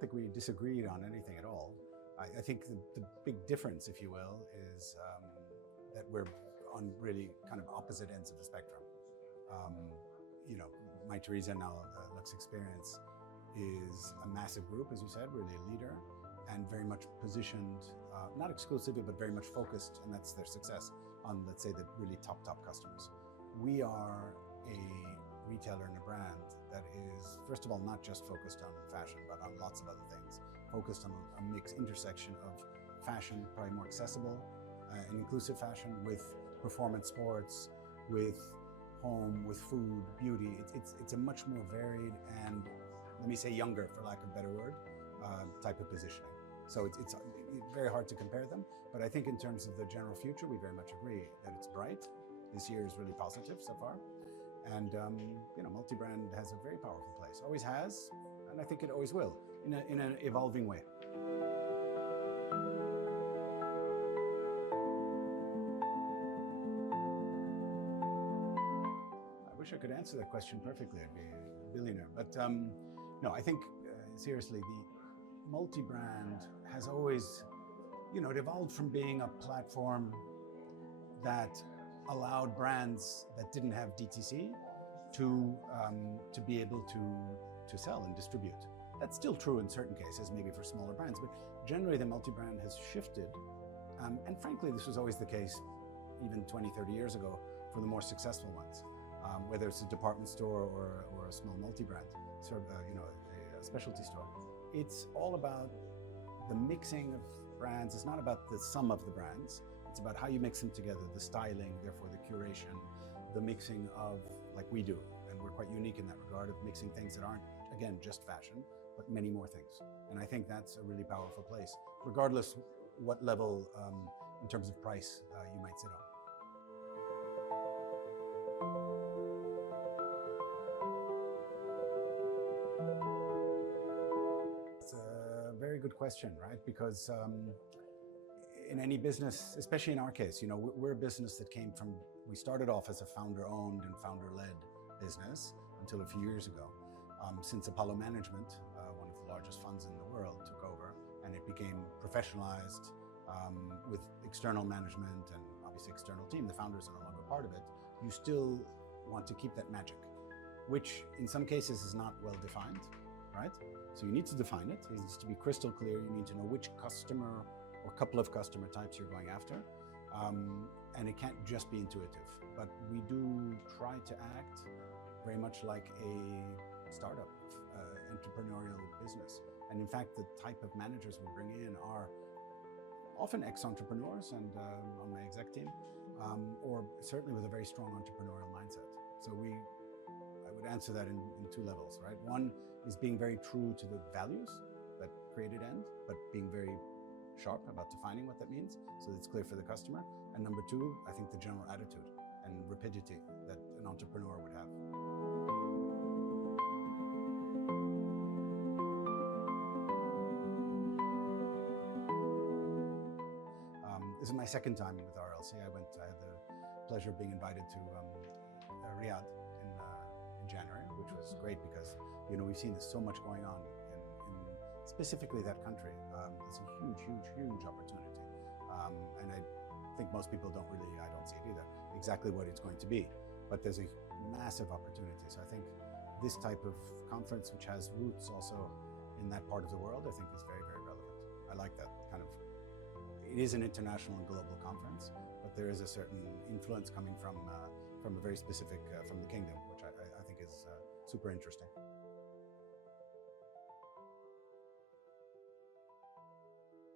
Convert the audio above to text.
don't think we disagreed on anything at all. I think the big difference, if you will, is that we're on really kind of opposite ends of the spectrum. My Teresa, now Lux Experience, is a massive group, as you said, really a leader, and very much positioned, not exclusively, but very much focused, and that's their success, on, let's say, the really top customers. We are a retailer and a brand that is, first of all, not just focused on fashion, but on lots of other things, focused on a mixed intersection of fashion, probably more accessible and inclusive fashion, with performance sports, with home, with food, beauty. It's a much more varied and, let me say, younger, for lack of a better word, type of positioning. So it's very hard to compare them, but I think in terms of the general future, we very much agree that it's bright. This year is really positive so far. And multi-brand has a very powerful place, always has, and I think it always will, in an evolving way. I wish I could answer that question perfectly. I'd be a billionaire. But no, I think, seriously, the multi-brand has always, it evolved from being a platform that allowed brands that didn't have DTC to be able to sell and distribute. That's still true in certain cases, maybe for smaller brands, but generally the multi-brand has shifted. And frankly, this was always the case even 20, 30 years ago for the more successful ones, whether it's a department store or a small multi-brand, a specialty store. It's all about the mixing of brands. It's not about the sum of the brands. It's about how you mix them together, the styling, therefore the curation, the mixing of, like we do, and we're quite unique in that regard, of mixing things that aren't, again, just fashion, but many more things. And I think that's a really powerful place, regardless what level, in terms of price, you might sit on. It's a very good question, right? Because in any business, especially in our case, we're a business that came from, we started off as a founder-owned and founder-led business until a few years ago. Since Apollo Management, one of the largest funds in the world, took over, and it became professionalized with external management and obviously external team. The founders are no longer part of it. You still want to keep that magic, which in some cases is not well defined, right? So you need to define it. It needs to be crystal clear. You need to know which customer or couple of customer types you're going after. And it can't just be intuitive, but we do try to act very much like a startup, entrepreneurial business. And in fact, the type of managers we bring in are often ex-entrepreneurs and on my exec team, or certainly with a very strong entrepreneurial mindset. So I would answer that in two levels, right? One is being very true to the values that created End, but being very sharp about defining what that means so that it's clear for the customer. And number two, I think the general attitude and rapidity that an entrepreneur would have. This is my second time with RLC. I had the pleasure of being invited to Riyadh in January, which was great because we've seen there's so much going on in specifically that country. There's a huge opportunity. And I think most people I don't see it either, exactly what it's going to be. But there's a massive opportunity. So I think this type of conference, which has roots also in that part of the world, I think is very, very relevant. I like that kind of, it is an international and global conference, but there is a certain influence coming from a very specific, from the kingdom, which I think is super interesting.